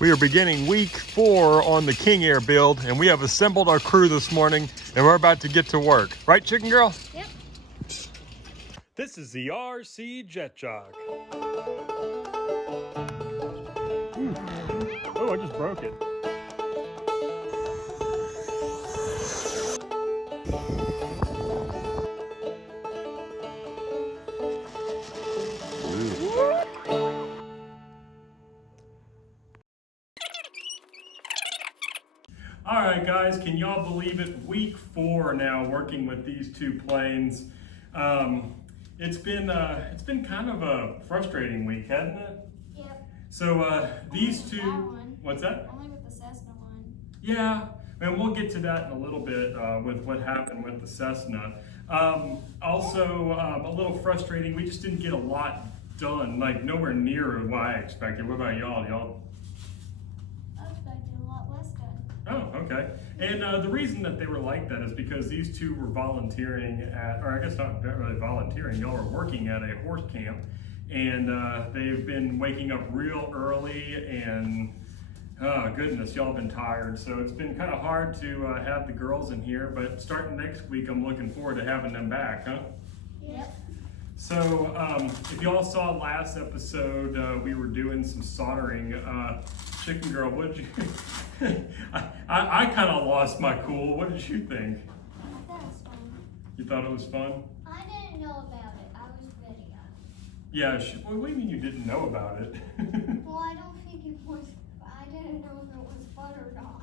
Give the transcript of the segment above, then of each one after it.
We are beginning week 4 on the Kingair build, and we have assembled our crew this morning, and we're about to get to work. Right, Chicken Girl? Yep. This is the RC Jet Jog. Oh, I just broke it. All right, guys, can y'all believe it? Week 4 now, working with these two planes. It's been kind of a frustrating week, hasn't it? Yep. So these Only with two. that one. What's that? Only with the Cessna one. Yeah, and we'll get to that in a little bit with what happened with the Cessna. Also, a little frustrating. We just didn't get a lot done, like nowhere near what I expected. What about y'all? I expected a lot less done. Oh, okay. And the reason that they were like that is because these two were volunteering at, or I guess not really volunteering, y'all were working at a horse camp, and they've been waking up real early, and oh goodness, y'all been tired. So it's been kind of hard to have the girls in here, but starting next week, I'm looking forward to having them back, huh? Yep. So if y'all saw last episode, we were doing some soldering. Chicken Girl, what did you? I kind of lost my cool. What did you think? I thought it was fun. You thought it was fun? I didn't know about it. I was ready on it. Yeah. What do you mean you didn't know about it? Well, I don't think it was. I didn't know if it was fun or not.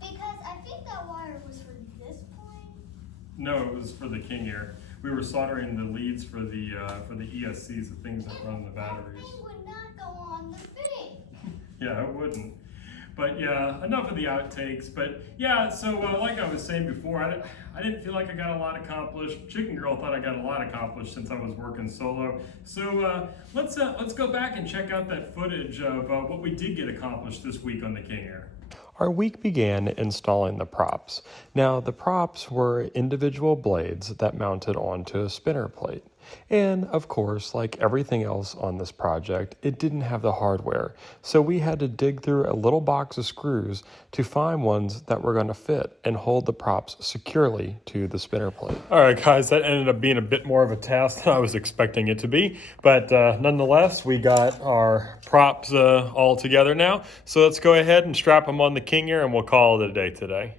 Because I think that wire was for this plane. No, it was for the Kingair. We were soldering the leads for the ESCs, the things that run the batteries. That thing would not go on the thing. Yeah, it wouldn't. But yeah, enough of the outtakes. But yeah, so like I was saying before, I didn't feel like I got a lot accomplished. Chicken Girl thought I got a lot accomplished since I was working solo. So let's go back and check out that footage of what we did get accomplished this week on the Kingair. Our week began installing the props. Now, the props were individual blades that mounted onto a spinner plate. And, of course, like everything else on this project, it didn't have the hardware. So we had to dig through a little box of screws to find ones that were going to fit and hold the props securely to the spinner plate. All right, guys, that ended up being a bit more of a task than I was expecting it to be. But nonetheless, we got our props all together now. So let's go ahead and strap them on the Kingair and we'll call it a day today.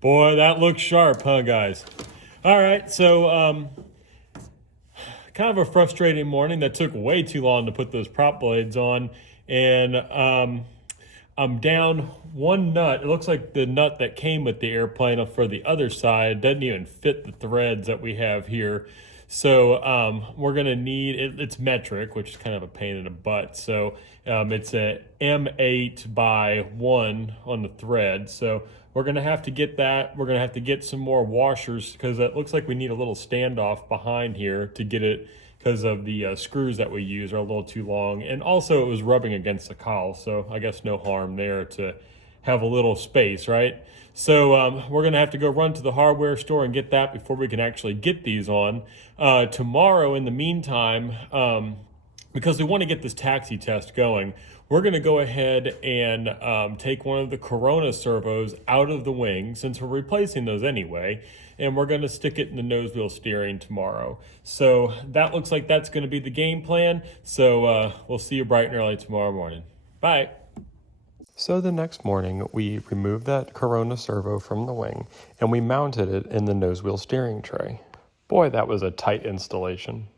Boy, that looks sharp, huh, guys? All right, so kind of a frustrating morning that took way too long to put those prop blades on, and I'm down one nut. It looks like the nut that came with the airplane for the other side doesn't even fit the threads that we have here. So we're gonna need, it's metric, which is kind of a pain in the butt. So it's a M8 by 1 on the thread. So we're gonna have to get that. We're gonna have to get some more washers because it looks like we need a little standoff behind here to get it because of the screws that we use are a little too long. And also it was rubbing against the cowl. So I guess no harm there to have a little space, right? So we're gonna have to go run to the hardware store and get that before we can actually get these on. Tomorrow, in the meantime, because we wanna get this taxi test going, we're gonna go ahead and take one of the Corona servos out of the wing, since we're replacing those anyway, and we're gonna stick it in the nose wheel steering tomorrow. So that looks like that's gonna be the game plan. So we'll see you bright and early tomorrow morning. Bye. So the next morning, we removed that Corona servo from the wing, and we mounted it in the nose wheel steering tray. Boy, that was a tight installation.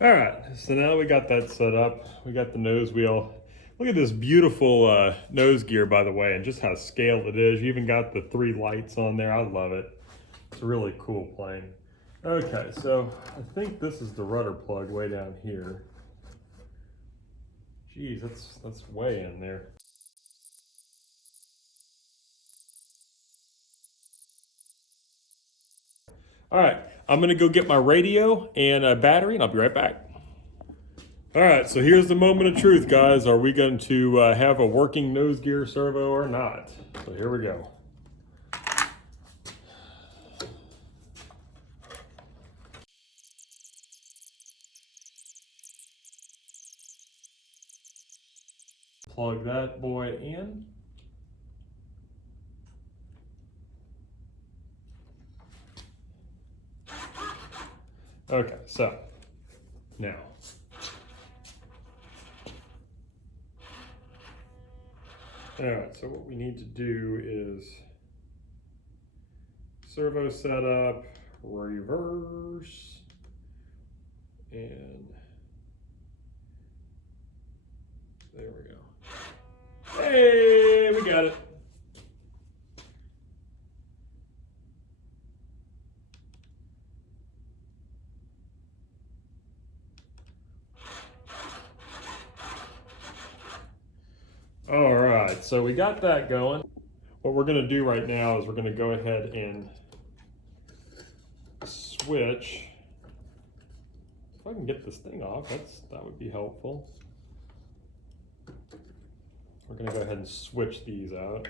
All right, so now we got that set up. We got the nose wheel. Look at this beautiful nose gear, by the way, and just how scaled it is. You even got the 3 lights on there. I love it. It's a really cool plane. Okay, so I think this is the rudder plug way down here. Geez, that's way in there. All right, I'm gonna go get my radio and a battery and I'll be right back. All right, so here's the moment of truth, guys. Are we going to have a working nose gear servo or not? So here we go. plug that boy in. Okay, so now all right, so what we need to do is servo setup, reverse, and there we go. Hey, we got it. All right, so we got that going. What we're gonna do right now is we're gonna go ahead and switch. If I can get this thing off, that would be helpful. We're gonna go ahead and switch these out.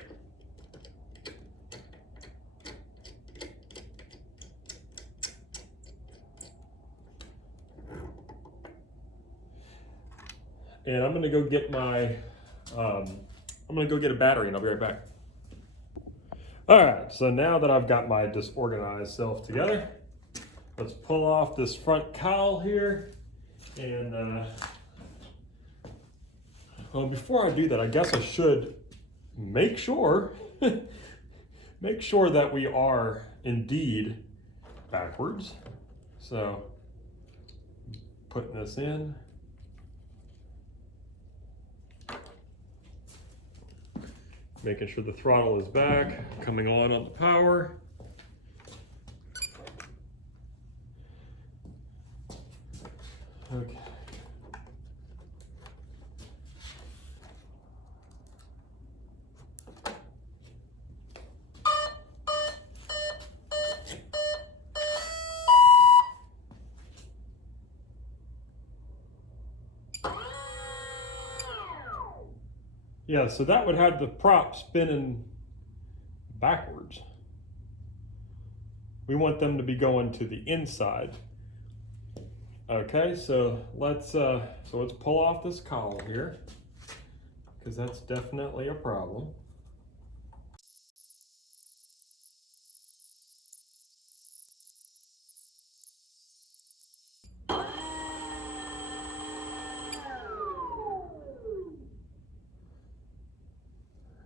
And I'm gonna go get my, I'm gonna go get a battery and I'll be right back. All right, so now that I've got my disorganized self together, let's pull off this front cowl here. And well, before I do that, I guess I should make sure, make sure that we are indeed backwards. So putting this in. Making sure the throttle is back, coming on the power. Okay. Yeah, so that would have the prop spinning backwards. We want them to be going to the inside. Okay, so let's pull off this cowl here, because that's definitely a problem.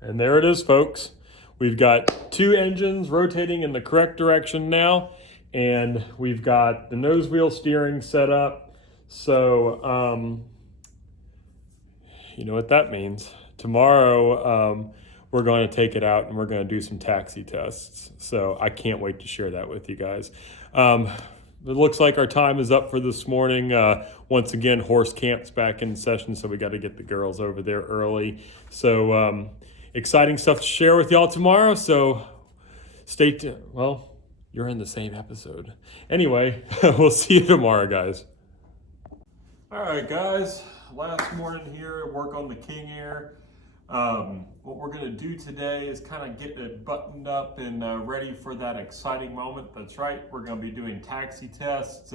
And there it is, folks. We've got two engines rotating in the correct direction now, and we've got the nose wheel steering set up. So, you know what that means. Tomorrow, we're going to take it out and we're going to do some taxi tests. So I can't wait to share that with you guys. It looks like our time is up for this morning. Once again, horse camp's back in session, so we got to get the girls over there early. So, exciting stuff to share with y'all tomorrow, so stay tuned. Well, you're in the same episode. Anyway, we'll see you tomorrow, guys. All right, guys, last morning here, work on the Kingair. What we're gonna do today is kind of get it buttoned up and ready for that exciting moment. That's right, we're gonna be doing taxi tests.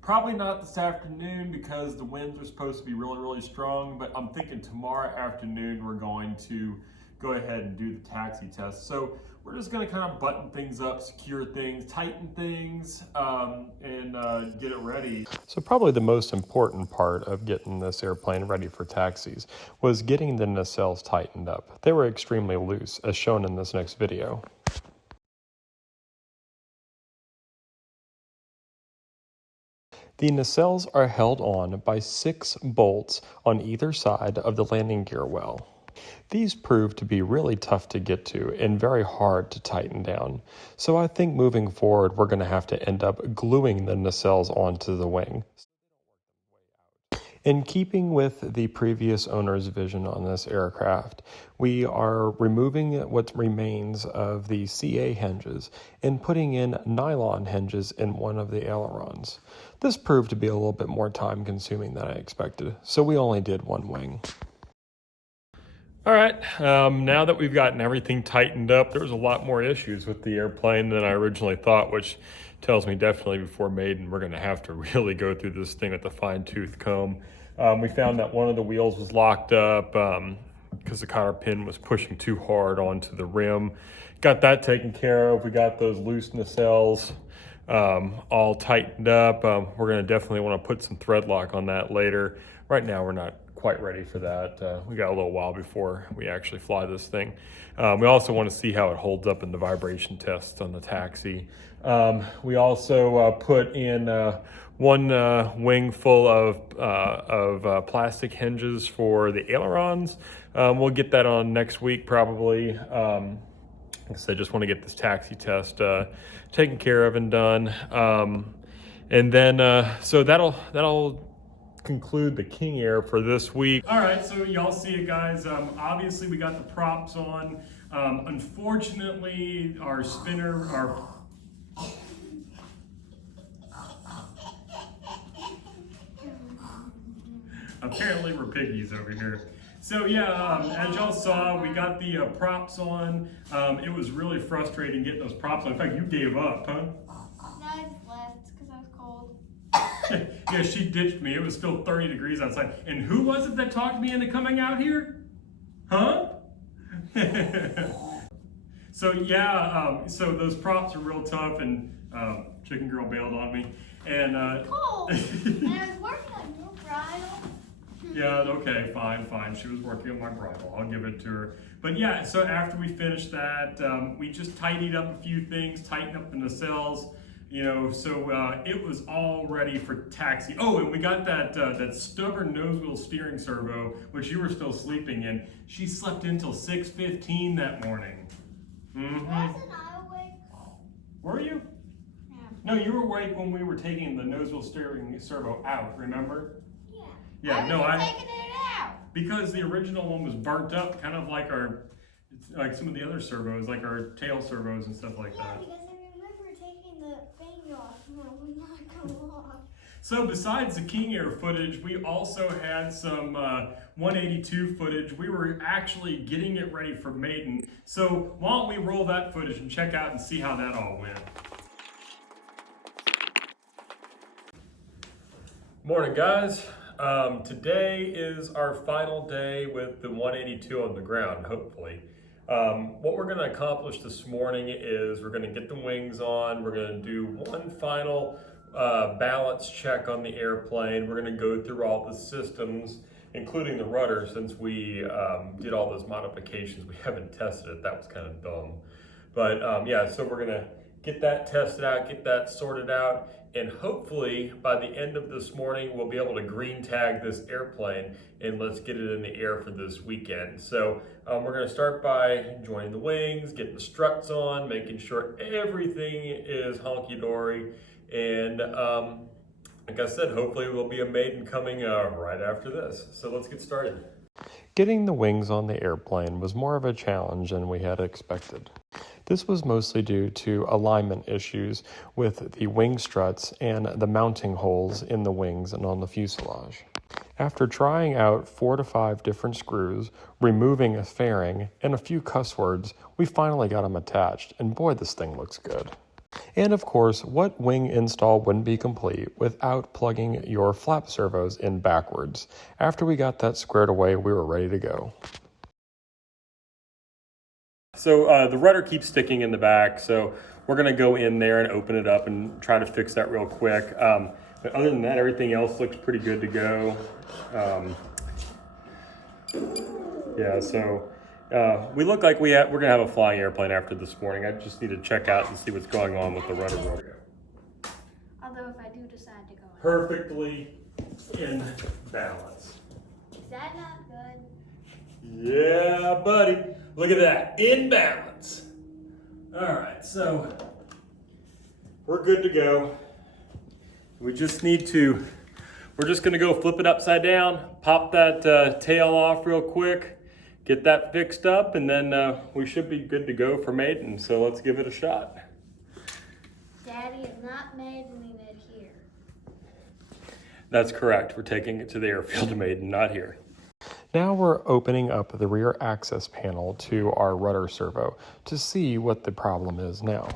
Probably not this afternoon because the winds are supposed to be really, really strong, but I'm thinking tomorrow afternoon we're going to go ahead and do the taxi test. So we're just gonna kind of button things up, secure things, tighten things, and get it ready. So probably the most important part of getting this airplane ready for taxis was getting the nacelles tightened up. They were extremely loose, as shown in this next video. The nacelles are held on by 6 bolts on either side of the landing gear well. These proved to be really tough to get to and very hard to tighten down, so I think moving forward we're going to have to end up gluing the nacelles onto the wing. In keeping with the previous owner's vision on this aircraft, we are removing what remains of the CA hinges and putting in nylon hinges in one of the ailerons. This proved to be a little bit more time consuming than I expected, so we only did one wing. All right, now that we've gotten everything tightened up, there's a lot more issues with the airplane than I originally thought, which tells me definitely before maiden, we're gonna have to really go through this thing with a fine-tooth comb. We found that one of the wheels was locked up. because the cotter pin was pushing too hard onto the rim. Got that taken care of. We got those loose nacelles all tightened up. We're gonna definitely wanna put some thread lock on that later. Right now we're not quite ready for that. We got a little while before we actually fly this thing. We also wanna see how it holds up in the vibration test on the taxi. We also put in one wing full of plastic hinges for the ailerons. We'll get that on next week probably. So I just want to get this taxi test taken care of and done. And then, so that'll conclude the Kingair for this week. All right, so y'all see it, guys. Obviously, we got the props on. Unfortunately, our spinner, apparently we're piggies over here. So yeah, as y'all saw, we got the props on. It was really frustrating getting those props on. In fact, you gave up, huh? No, I just left because I was cold. Yeah, she ditched me. It was still 30 degrees outside. And who was it that talked me into coming out here? Huh? So yeah, so those props are real tough, and Chicken Girl bailed on me. And Cold. And I was working on your bridle. yeah, okay, fine. She was working on my bridle. I'll give it to her. But yeah, so after we finished that, we just tidied up a few things, tightened up the nacelles, you know, so it was all ready for taxi. Oh, and we got that stubborn nose wheel steering servo, which you were still sleeping in. She slept until 6:15 that morning. Wasn't I awake? Were you? Yeah. No, you were awake when we were taking the nose wheel steering servo out, remember? Yeah. Yeah, Taking it out. because the original one was burnt up, kind of like like some of the other servos, like our tail servos and stuff like Yeah, that. because I remember taking the thing off and it would not go off. So besides the Kingair footage, we also had some 182 footage. We were actually getting it ready for maiden. So why don't we roll that footage and check out and see how that all went. Morning, guys. Today is our final day with the 182 on the ground, hopefully. What we're gonna accomplish this morning is we're gonna get the wings on, we're gonna do one final balance check on the airplane. We're gonna go through all the systems, including the rudder, since we did all those modifications. We haven't tested it, that was kind of dumb. But yeah, so we're gonna get that tested out, get that sorted out, and hopefully by the end of this morning, we'll be able to green tag this airplane and let's get it in the air for this weekend. So we're gonna start by joining the wings, getting the struts on, making sure everything is honky-dory. And like I said, hopefully there'll be a maiden coming right after this. So let's get started. Getting the wings on the airplane was more of a challenge than we had expected. This was mostly due to alignment issues with the wing struts and the mounting holes in the wings and on the fuselage. After trying out 4 to 5 different screws, removing a fairing, and a few cuss words, we finally got them attached, and boy, this thing looks good. And of course, what wing install wouldn't be complete without plugging your flap servos in backwards? After we got that squared away, we were ready to go. So the rudder keeps sticking in the back, so we're gonna go in there and open it up and try to fix that real quick. But other than that, everything else looks pretty good to go. Yeah, so we look like we're gonna have a flying airplane after this morning. I just need to check out and see what's going on with the rudder. Although if I do decide to go out. Perfectly in balance. Is that not good? Yeah, buddy. Look at that, in balance. All right, so we're good to go. We just need to, we're just gonna go flip it upside down, pop that tail off real quick, get that fixed up, and then we should be good to go for maiden. So let's give it a shot. Daddy is not maidening it here. That's correct. We're taking it to the airfield to maiden, not here. Now we're opening up the rear access panel to our rudder servo to see what the problem is now.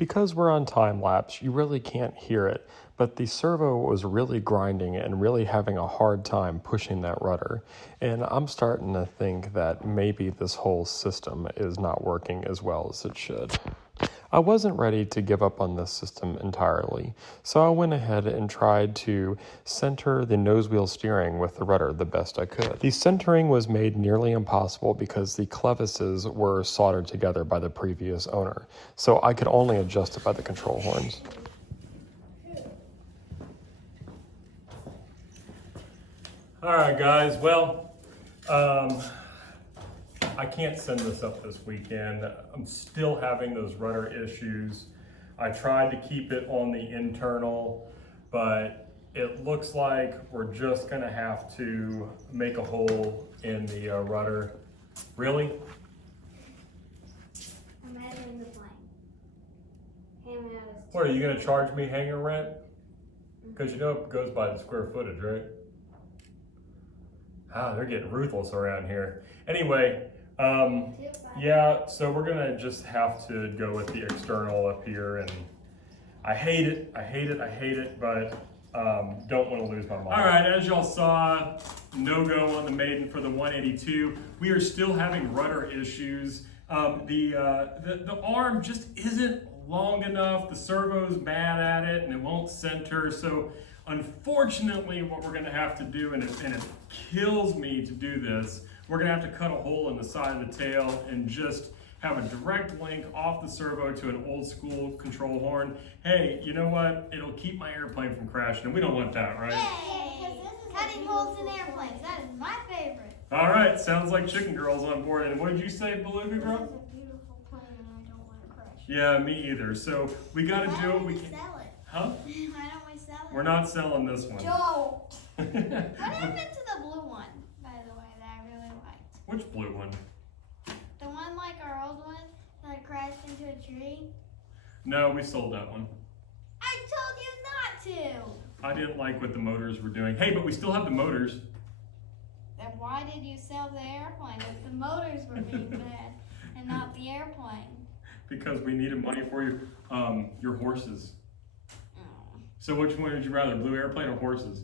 Because we're on time lapse, you really can't hear it, but the servo was really grinding and really having a hard time pushing that rudder. And I'm starting to think that maybe this whole system is not working as well as it should. I wasn't ready to give up on this system entirely, so I went ahead and tried to center the nose wheel steering with the rudder the best I could. The centering was made nearly impossible because the clevises were soldered together by the previous owner, so I could only adjust it by the control horns. All right, guys, well, I can't send this up this weekend. I'm still having those rudder issues. I tried to keep it on the internal, but it looks like we're just gonna have to make a hole in the rudder. Really? I'm adding the plane. Hand me out his What, are you gonna charge me hanger rent? Because you know it goes by the square footage, right? Ah, they're getting ruthless around here. Anyway, yeah, so we're gonna just have to go with the external up here, and I hate it, but don't want to lose my mind. All right, as y'all saw, no go on the Maiden for the 182. We are still having rudder issues. The arm just isn't long enough. The servo's mad at it, and it won't center. So unfortunately, what we're gonna have to do, and it kills me to do this, we're gonna have to cut a hole in the side of the tail and just have a direct link off the servo to an old school control horn. Hey, you know what? It'll keep my airplane from crashing, and we don't want that, right? Yay! Cutting holes in airplanes. That is my favorite. All right, sounds like Chicken Girl's on board. And what did you say, Beluga Girl? This is a beautiful plane, and I don't want to crash. Yeah, me either. So we gotta Why do don't what we we can. sell it? Huh? Why don't we sell it? We're not selling this one. Don't. What happened to the blue one, by the way, that I really liked? Which blue one? The one like our old one that crashed into a tree? No, we sold that one. I told you not to! I didn't like what the motors were doing. Hey, but we still have the motors. Then why did you sell the airplane if the motors were being bad and not the airplane? Because we needed money for your horses. Oh, So which one would you rather, blue airplane or horses?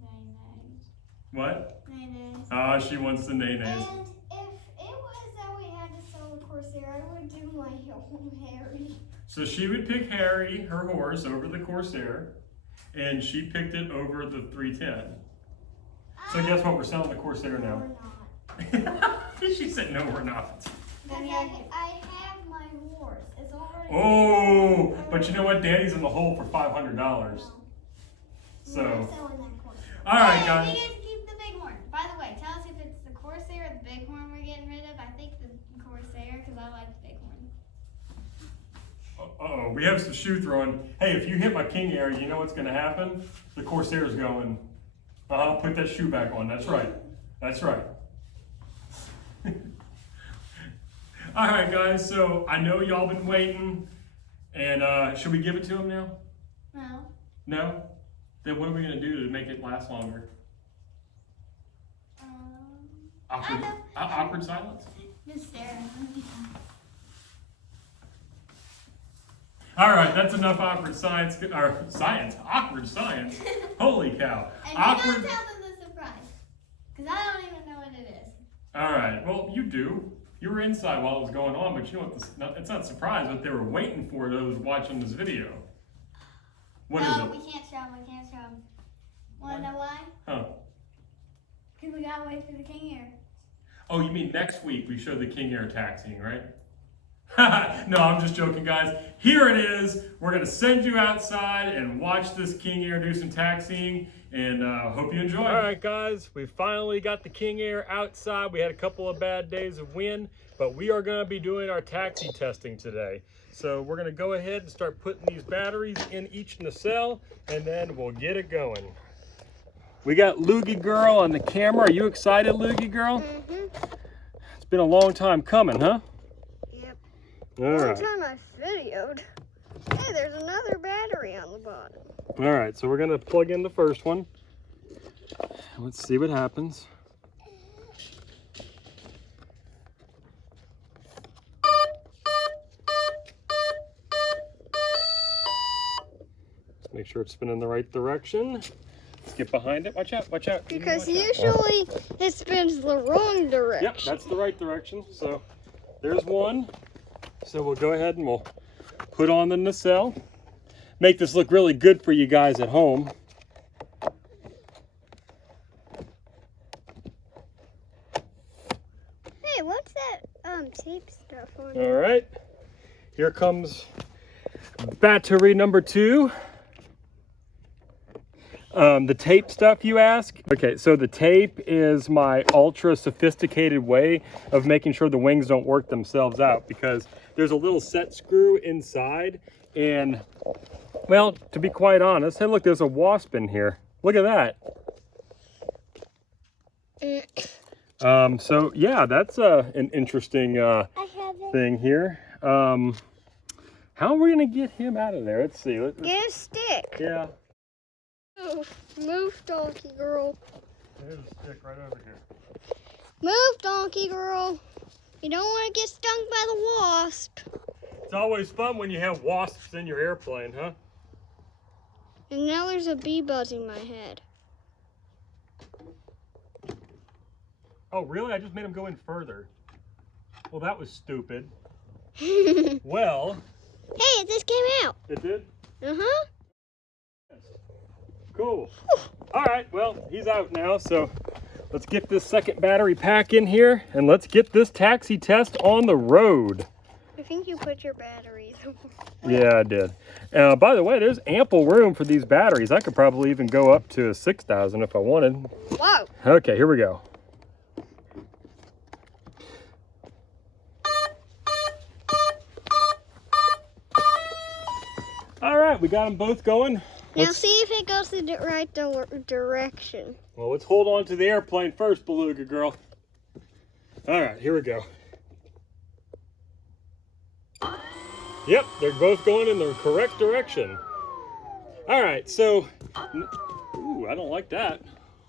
nays. What? Nays. Ah, she wants the nay-nays. And if it was that we had to sell the Corsair, I would do my own Harry. So she would pick Harry, her horse, over the Corsair, and she picked it over the 310. So guess what? We're selling the Corsair now. We're not. She said, no, we're not. Then I have my horse. It's already. Oh, but you know what? Daddy's in the hole for $500. No. So, We're not selling that Corsair. all right, Hey, guys. we get to keep the Bighorn. By the way, tell us if it's the Corsair or the Bighorn we're getting rid of. I think the Corsair because I like the Bighorn. Uh-oh, we have some shoe throwing. Hey, if you hit my Kingair, you know what's going to happen? The Corsair's going, put that shoe back on. That's right. That's right. All right, guys, so I know y'all been waiting, and should we give it to him now? No. No? Then what are we going to do to make it last longer? Awkward, know. awkward silence? Just stare at me. All right, that's enough awkward science, awkward science. Holy cow. And Awkward. you don't tell them the surprise. Because I don't even know what it is. All right, well, you do. You were inside while it was going on, but you know what? It's not a surprise, but they were waiting for those watching this video. What is No, it? we can't show them. We can't show them. Want to know why? Huh. Because we got to wait for the Kingair. Oh, you mean next week we show the Kingair taxiing, right? No, I'm just joking, guys. Here it is. We're going to send you outside and watch this Kingair do some taxiing, and hope you enjoy. All right, guys, we finally got the Kingair outside. We had a couple of bad days of wind, but we are going to be doing our taxi testing today. So we're going to go ahead and start putting these batteries in each nacelle, and then we'll get it going. We got Loogie Girl on the camera. Are you excited, Loogie Girl? Mm-hmm. It's been a long time coming, huh? Yep. All right. Time I videoed. Hey, there's another battery on the bottom. All right, so we're gonna plug in the first one. Let's see what happens. Make sure it's spinning the right direction. Let's get behind it. Watch out, watch out. Because watch out. usually it spins the wrong direction. Yep, that's the right direction. So there's one. So we'll go ahead and we'll put on the nacelle. Make this look really good for you guys at home. Hey, what's that tape stuff on? All right. Here comes battery number 2. The tape stuff, you ask? Okay, so the tape is my ultra sophisticated way of making sure the wings don't work themselves out, because there's a little set screw inside, and well, to be quite honest, hey look, there's a wasp in here. Look at that. So yeah, that's an interesting thing here. How are we gonna get him out of there? Let's see. Get a stick. Yeah. Move, donkey girl. There's a stick right over here. Move, donkey girl. You don't want to get stung by the wasp. It's always fun when you have wasps in your airplane, huh? And now there's a bee buzzing my head. Oh, really? I just made him go in further. Well, that was stupid. Well. Hey, it just came out. It did? Uh-huh. Cool. All right, well, he's out now, so let's get this second battery pack in here, and let's get this taxi test on the road. I think you put your batteries. Yeah, I did. By the way, there's ample room for these batteries. I could probably even go up to 6,000 if I wanted. Whoa. Okay, here we go. All right, we got them both going. Now see if it goes the right direction. Well, let's hold on to the airplane first, Beluga girl. All right, here we go. Yep, they're both going in the correct direction. All right, so, ooh, I don't like that.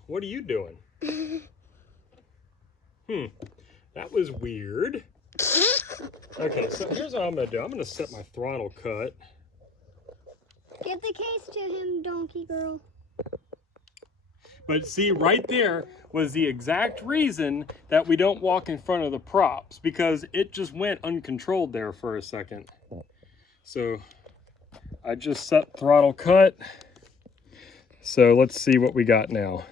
What are you doing? That was weird. Okay, so here's what I'm gonna do. I'm gonna set my throttle cut. Get the case to him, donkey girl. But see, right there was the exact reason that we don't walk in front of the props, because it just went uncontrolled there for a second. So I just set throttle cut. So let's see what we got now.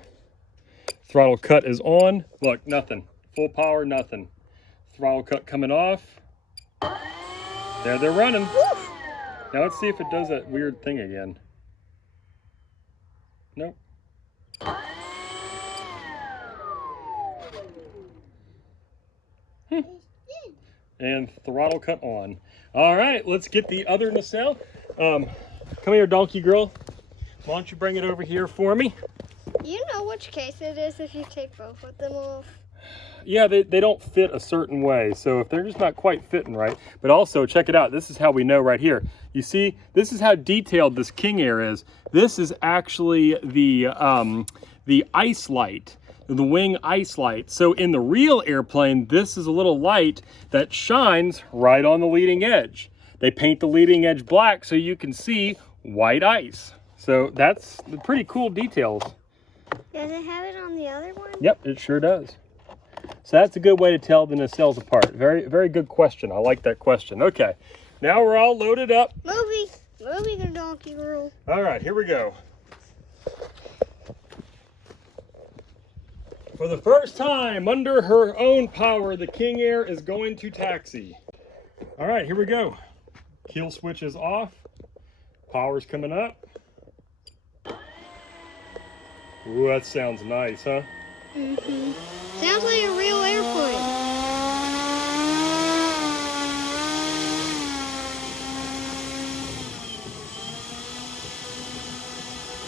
Throttle cut is on. Look, nothing. Full power, nothing. Throttle cut coming off. There they're running. Woo! Now let's see if it does that weird thing again. Nope. And throttle cut on. All right, let's get the other nacelle. Come here, donkey girl. Why don't you bring it over here for me? You know which case it is if you take both of them off. Yeah, they don't fit a certain way, so if they're just not quite fitting right. But also, check it out. This is how we know right here. You see, this is how detailed this Kingair is. This is actually the ice light, the wing ice light. So in the real airplane, this is a little light that shines right on the leading edge. They paint the leading edge black so you can see white ice. So that's the pretty cool details. Does it have it on the other one? Yep, it sure does. So that's a good way to tell the nacelles apart. Very, very good question. I like that question. Okay, now we're all loaded up. Movie the donkey girl. All right, here we go. For the first time, under her own power, the Kingair is going to taxi. All right, here we go. Kill switch is off. Power's coming up. Ooh, that sounds nice, huh? Mm-hmm. Sounds like a real airplane.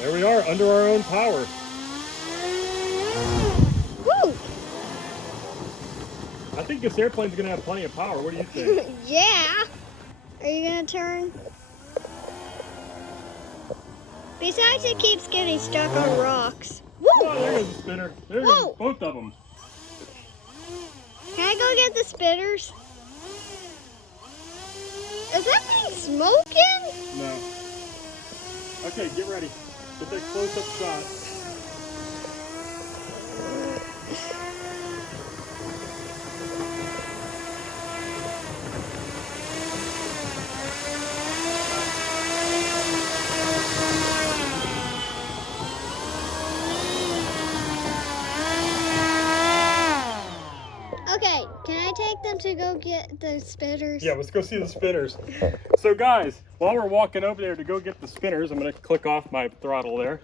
There we are, under our own power. Woo! I think this airplane's gonna have plenty of power. What do you think? Yeah. Are you gonna turn? Besides, it keeps getting stuck on rocks. Woo! Oh, there goes the spinner. There goes both of them. Can I go get the spinners? Is that thing smoking? No. Okay, get ready. Get that close-up shot. Okay, can I take them to go get the spinners? Yeah, let's go see the spinners. So guys, while we're walking over there to go get the spinners, I'm gonna click off my throttle there.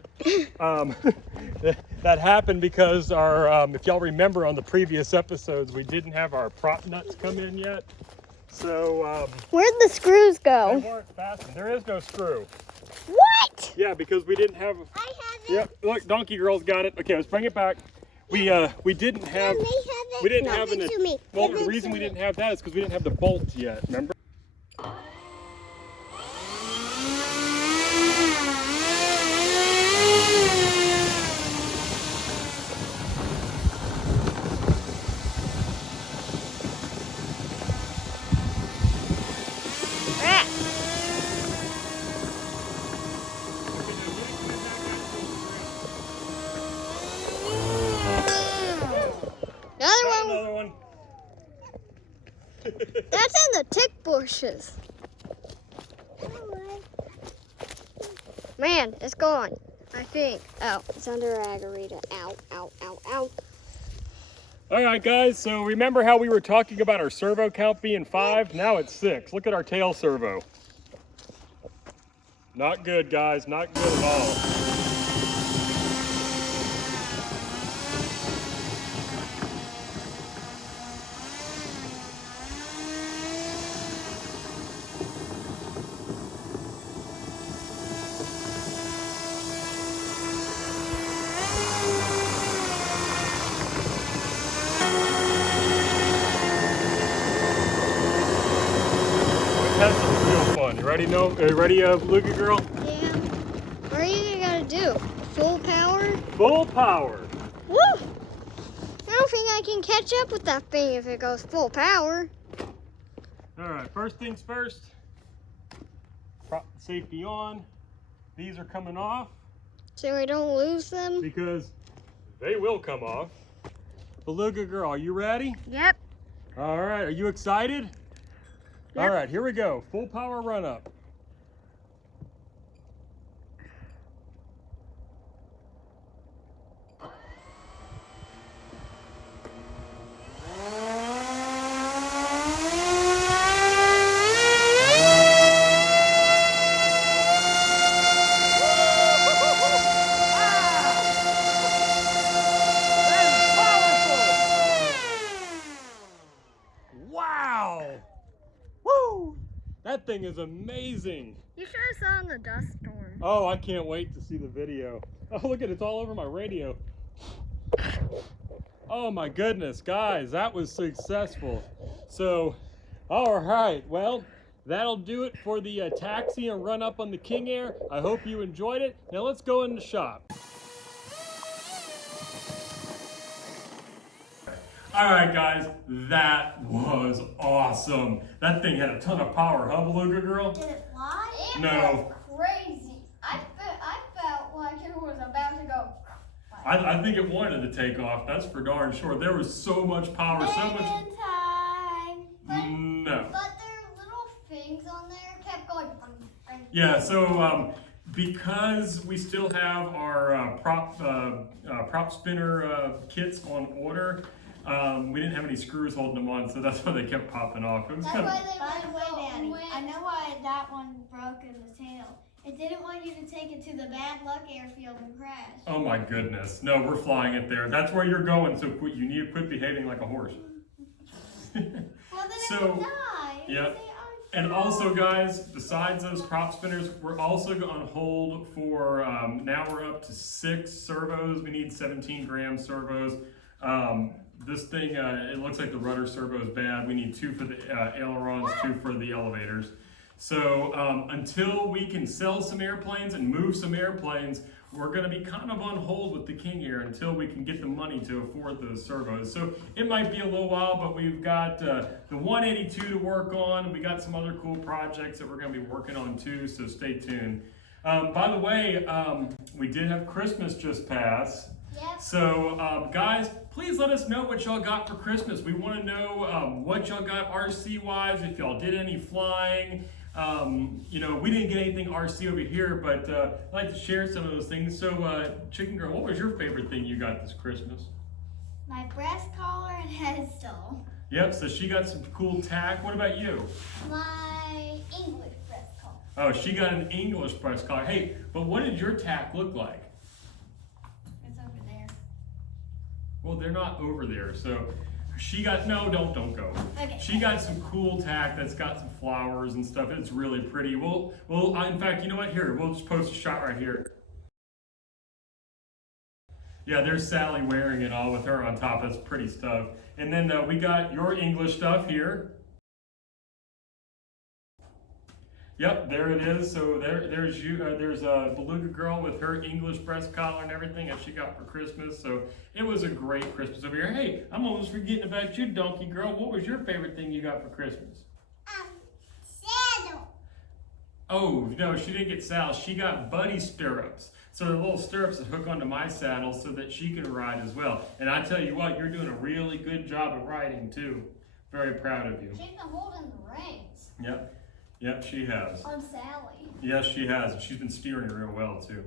That happened because our, if y'all remember on the previous episodes, we didn't have our prop nuts come in yet. So Where'd the screws they go? weren't fastened. There is no screw. What? Yeah, because we didn't have. I have it. Yep, look, Donkey Girl's got it. Okay, let's bring it back. We didn't have. We didn't have an. Well, the reason we didn't have that is because we didn't have the bolt yet. Remember? Another one. That's in the tick bushes. Man, it's gone. I think. Oh, it's under Agarita. Ow, ow, ow, ow. All right, guys. So remember how we were talking about our servo count being 5? Now it's 6. Look at our tail servo. Not good, guys. Not good at all. That's real fun. You ready, Luca girl? Yeah. What are you gonna do? Full power? Full power. Woo! I don't think I can catch up with that thing if it goes full power. All right, first things first. Prop safety on. These are coming off So we don't lose them? because they will come off. Beluga girl, are you ready? Yep. All right, are you excited? Yep. All right, here we go. Full power run up. Wow! Woo! That thing is amazing. You should have saw in the dust storm. Oh, I can't wait to see the video. Oh, look at it, it's all over my radio. Oh my goodness, guys, that was successful. So, all right, well, that'll do it for the taxi and run up on the Kingair. I hope you enjoyed it. Now let's go in the shop. All right, guys, that was awesome. That thing had a ton of power, huh, Beluga girl? Did it fly? No. Crazy. I felt like it was about to go. I think it wanted to take off. That's for darn sure. There was so much power, so much. Time. No. But their little things on there kept going. Yeah. So because we still have our prop spinner kits on order, we didn't have any screws holding them on, so that's why they kept popping off. It was That's kind of. why they went Daddy. I know why that one broke in the tail. It didn't want you to take it to the bad luck airfield and crash. Oh my goodness! No, we're flying it there. That's where you're going. So you need to quit behaving like a horse. Well, then So, it would die. Yep. And also, guys, besides those prop spinners, we're also on hold for, now we're up to 6 servos. We need 17 gram servos. This thing, it looks like the rudder servo is bad. We need 2 for the ailerons, 2 for the elevators. So until we can sell some airplanes and move some airplanes, we're going to be kind of on hold with the Kingair until we can get the money to afford those servos. So it might be a little while, but we've got the 182 to work on. We got some other cool projects that we're going to be working on too, so stay tuned. By the way, we did have Christmas just pass. Yep. So, guys, please let us know what y'all got for Christmas. We want to know what y'all got RC-wise, if y'all did any flying. You know, we didn't get anything RC over here, but I'd like to share some of those things. So, Chicken Girl, what was your favorite thing you got this Christmas? My breast collar and headstone. Yep, so she got some cool tack. What about you? My English breast collar. Oh, she got an English breast collar. Hey, but what did your tack look like? It's over there. Well, they're not over there, so she got, no, don't go. Okay. She got some cool tack that's got some flowers and stuff. It's really pretty. Well, in fact, you know what? Here, we'll just post a shot right here. Yeah, there's Sally wearing it all with her on top. That's pretty stuff. And then we got your English stuff here. Yep, there it is. So there's you. There's a Beluga Girl with her English breast collar and everything that she got for Christmas. So it was a great Christmas over here. Hey, I'm almost forgetting about you, Donkey Girl. What was your favorite thing you got for Christmas? Saddle. Oh, no, she didn't get saddles. She got buddy stirrups. So the little stirrups that hook onto my saddle so that she can ride as well. And I tell you what, you're doing a really good job of riding too. Very proud of you. She's been holding the reins. Yep, she has. On Sally. Yes, she has. And she's been steering real well too.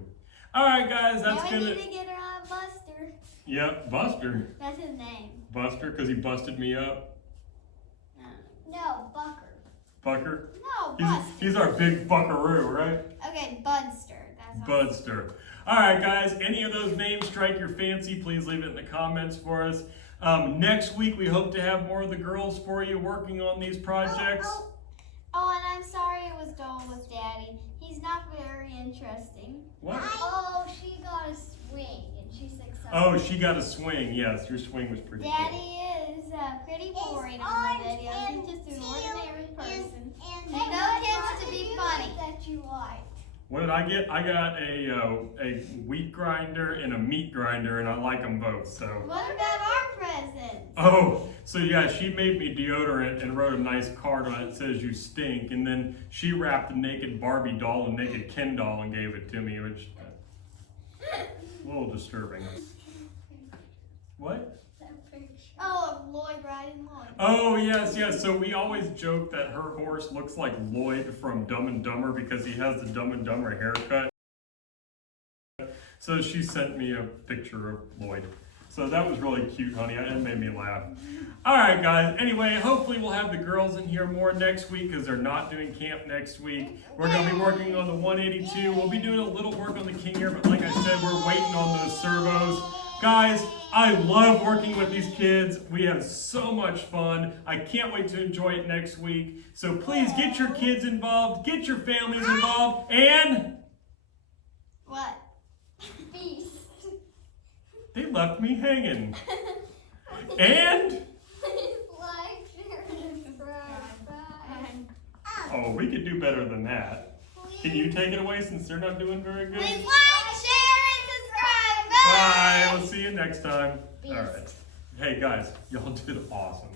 All right, guys, that's now gonna. we need to get her on Buster. Yep, Buster. That's his name. Buster, because he busted me up. No, Bucker. Bucker. No, Buster. He's our big buckaroo, right? Okay, Budster. That's Budster. All right, guys. Any of those names strike your fancy? Please leave it in the comments for us. Next week, we hope to have more of the girls for you working on these projects. Oh, and I'm sorry it was dull with Daddy. He's not very interesting. What? Oh, she got a swing and she's excited. Oh, she got a swing. Yes, your swing was pretty Daddy is pretty boring on the videos. He's just an ordinary person. And no kids to be funny. That you like. What did I get? I got a wheat grinder and a meat grinder, and I like them both. So. What about our presents? Oh, so yeah, she made me deodorant and wrote a nice card on it that says "You stink," and then she wrapped a naked Barbie doll and naked Ken doll and gave it to me, which a little disturbing. What? Oh, Lloyd riding Lloyd. Oh, yes. So we always joke that her horse looks like Lloyd from Dumb and Dumber because he has the Dumb and Dumber haircut. So she sent me a picture of Lloyd. So that was really cute, honey. It made me laugh. All right, guys. Anyway, hopefully we'll have the girls in here more next week because they're not doing camp next week. We're going to be working on the 182. We'll be doing a little work on the Kingair, but like I said, we're waiting on those servos. Guys, I love working with these kids. We have so much fun. I can't wait to enjoy it next week. So please get your kids involved, get your families involved, and... What? Beast. They left me hanging. And... Like, share, and subscribe. Bye. Oh, we could do better than that. Can you take it away since they're not doing very good? Please like, share, and subscribe. Bye. We'll see you next time. Peace. All right. Hey, guys, y'all did awesome.